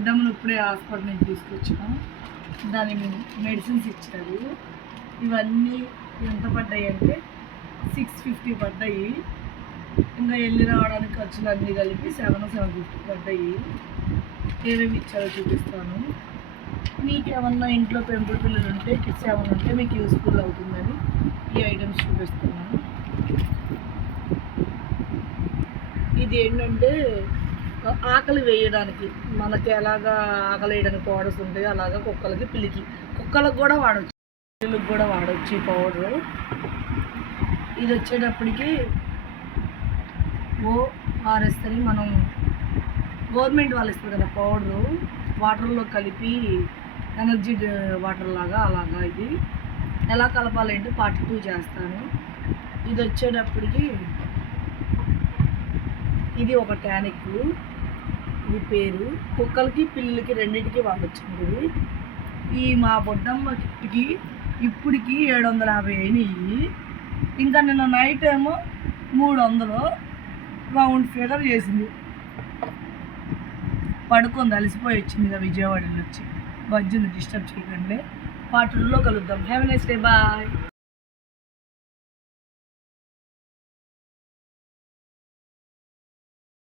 బొడ్డమ్మను ఇప్పుడే హాస్పిటల్ నుంచి తీసుకొచ్చాం. దాని మెడిసిన్స్ ఇచ్చారు. ఇవన్నీ ఎంత పడ్డాయి అంటే 650 పడ్డాయి. ఇంకా వెళ్ళి రావడానికి ఖర్చులు అన్నీ కలిపి 750 పడ్డాయి. ఏమేమి ఇచ్చారో చూపిస్తాను. మీకు ఏమన్నా ఇంట్లో పెంపుడు పిల్లలు ఉంటే, కిడ్స్ ఏమన్నా ఉంటే మీకు యూస్ఫుల్ అవుతుందని ఈ ఐటమ్స్ చూపిస్తున్నాను. ఇది ఏంటంటే ఆకలి వేయడానికి, మనకి ఎలాగా ఆకలి వేయడానికి పౌడర్స్ ఉంటాయి అలాగా కుక్కలకి, పిల్లికి, కుక్కలకు కూడా వాడవచ్చు, పిల్లలకు కూడా వాడవచ్చు ఈ పౌడరు. ఇది వచ్చేటప్పటికి ORS అని మనం గవర్నమెంట్ వాళ్ళు ఇస్తారు కదా పౌడరు, వాటర్లో కలిపి ఎనర్జీ వాటర్ లాగా అలాగా. ఇది ఎలా కలపాలంటే పార్ట్ 2 చేస్తాను. ఇది వచ్చేటప్పటికి ఇది ఒక టానిక్, ఇది పేరు కుక్కలకి పిల్లలకి రెండింటికి వాడచ్చు. ఈ మా బొడ్డమ్మకి ఇప్పటికి 750 అయినాయి. ఇంకా నిన్న నైట్ ఏమో 300 రౌండ్ ఫిగర్ చేసింది. పడుకుంది, అలసిపోయి వచ్చింది ఇక విజయవాడలో వచ్చి. బజ్జుని డిస్టర్బ్ చేయకండి. పార్ట్ 2లో కలుద్దాం. Have a nice day, bye.